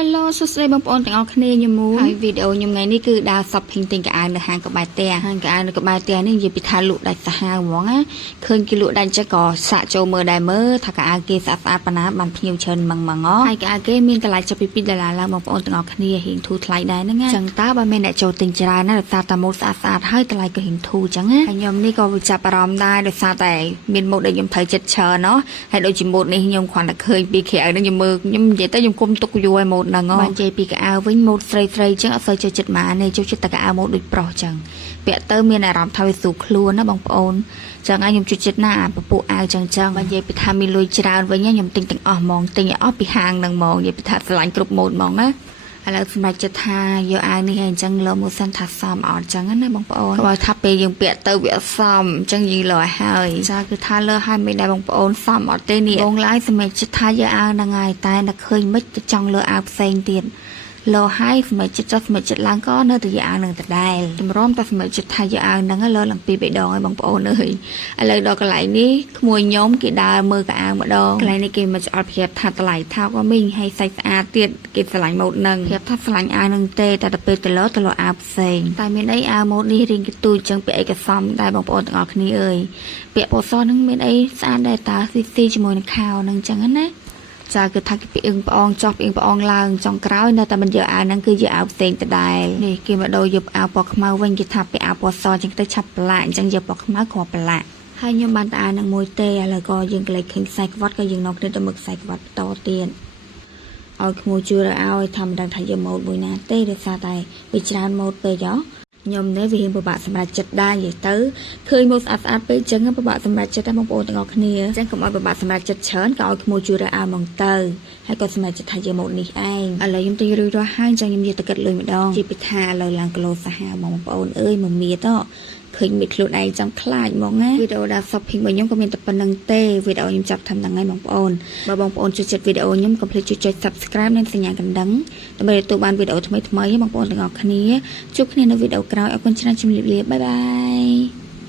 Hello សួស្តីបងប្អូនទាំងអស់គ្នាខ្ញុំមូហើយវីដេអូខ្ញុំថ្ងៃនេះគឺដើរ shopping ទិញកៅអៅនៅហាងកបាយផ្ទះហាងកៅអៅនៅកបាយផ្ទះនេះនិយាយពីថាលក់ដាច់សាហាវហ្មងណាឃើញគេលក់ដាច់ចឹងក៏សាកចូលមើលដែរមើលថាកៅអៅគេស្អាតស្អាតប៉ុណ្ណាបានភ្ញៀវច្រើនម៉ងហើយកៅអៅគេមានកន្លែងចាប់ពី$2ឡើងបងប្អូនទាំងអស់គ្នារៀងធូរថ្លៃដែរហ្នឹងណាចឹងតើបើមានអ្នកចូលទិញច្រើនណាដោយសារតែម៉ូដស្អាតស្អាតហើយតម្លៃក៏រៀងធូរចឹងណាហើយខ្ញុំនេះក៏ចាប់អារម្មណ៍ដែរដោយសារតែមានម៉ូដដែលខ្ញុំត្រូវចិត្តច្រើនណោះហើយដូចជាម៉ូដនេះខ្ញុំគ្រាន់តែឃើញពីក្រៅហ្នឹងខ្ញុំមើលខ្ញុំនិយាយទៅខ្ញុំគុំទុកយូរហើយម៉ូដហ្នឹងបាននិយាយពីកៅអៅវិញម៉ូដស្រីចឹងអត់សូវចូលចិត្តម៉ានេះចូលចិត្តតែកៅអៅម៉ូដដូចប្រុសចឹងពាក់ទៅមានអារម្មណ៍ថាវាស្រួលខ្លួនណាបងប្អូនចឹងហើយខ្ញុំចូលចិត្តណាអាពពួកអាវចឹងបើនិយាយពីថាមានលុយច្រើនវិញខ្ញុំទិញទាំងអស់ហ្មងទិញឲ្យអស់ពីហាងហ្នឹងហ្មងនិយាយពីថាស្រឡាញ់គ្រប់ម៉ូដហ្មងណាឥឡូវសម្រាប់ចិត្តថាយកអាវនេះហើយអញ្ចឹងលើមកសិនថាសមអត់អញ្ចឹងណាបងប្អូនបើថាពេលយើងពាក់ទៅវាសមអញ្ចឹងយើងលើឲ្យហើយចាគឺថាលើឲ្យមិនដែរបងប្អូនសមអត់ទេនេះបងឡាយសម្រាប់ចិត្តថាយកអាវហ្នឹងហើយតែនឹកឃើញមិនទៅចង់លើអាវផ្សេងទៀតលោហើយសម្រាប់ចិត្តឡើងក៏នៅតែយកអាវនឹងដដែលតម្រាំតែសម្រាប់ចិត្តថាយកអាវហ្នឹងលើឡើងពីរដងហើយបងប្អូនអើយឥឡូវដល់កន្លែងនេះក្មួយខ្ញុំគេដើរមើលកៅអៅម្ដងកន្លែងនេះគេមកអត់ប្រាប់ថាតម្លៃថោកក៏មីងហើយសាច់ស្អាតទៀតគេស្រឡាញ់ម៉ូដហ្នឹងប្រាប់ថាស្រឡាញ់អាវហ្នឹងទេតែទៅពេលទៅលើអាវផ្សេងតែមានអីអាវម៉ូដនេះរៀងទូចចឹងពាក់អីក៏សមដែរបងប្អូនទាំងអស់គ្នាអើយពាក់ពណ៌សហ្នឹងមានអីស្អាតដែរតាស៊ីជាមួយនឹងខោហ្នឹងចឹងណាចាគឺថាគេពីអឹងប្អងចោះពីអឹងប្អងឡើងចុងក្រោយនៅតែមិនយកអាវហ្នឹងគឺយកអាវផ្សេងដដែលនេះគេមកដូរយកអាវពណ៌ខ្មៅវិញគេថាពាក់អាវពណ៌សអញ្ចឹងទៅឆាប់ប្រឡាក់អញ្ចឹងយកពណ៌ខ្មៅគ្រាប់ប្រឡាក់ហើយខ្ញុំបានតែអាវហ្នឹងមួយទេឥឡូវក៏យើងកន្លែងឃើញខ្សែក្បាត់ក៏យើងនៅគ្នាទៅមើលខ្សែក្បាត់បន្តទៀតឲ្យក្មួយជួយឲ្យថាមិនដឹងថាយកម៉ូដមួយណាទេដោយសារតែវាច្រើនម៉ូដពេកខ្ញុំនេះវារៀងពិបាកសម្រាប់ចិត្តដែរនិយាយទៅឃើញម៉ូដស្អាតពេកអញ្ចឹងពិបាកសម្រាប់ចិត្តដែរបងប្អូនទាំងអស់គ្នាអញ្ចឹងកុំឲ្យពិបាកសម្រាប់ចិត្តច្រើនក៏ឲ្យក្មួយជួយរើអាវមកទៅហើយក៏សម្រាប់ចិត្តថាយកម៉ូដនេះឯងឥឡូវខ្ញុំទៅរួចរាល់ហើយអញ្ចឹងខ្ញុំយកទៅគិតលុយម្ដងជាពីថាឥឡូវឡើងគីឡូសាហាវបងប្អូនអើយមកមៀតឃើញមីខ្លួនឯងចាំខ្លាចហ្មងណាវីដេអូដល់ shopping របស់ខ្ញុំក៏មានតែប៉ុណ្្នឹងទេវីដេអូខ្ញុំចាប់ធ្វើហ្នឹងហើយបងប្អូនបើបងប្អូនចូលចិត្តវីដេអូខ្ញុំកុំភ្លេចជួយចុច subscribe និងសញ្ញាកណ្ដឹងដើម្បីទទួលបានវីដេអូថ្មីៗបងប្អូនទាំងអស់គ្នាជួបគ្នានៅវីដេអូក្រោយអរគុណច្រើនជំរាបលាបាយបាយ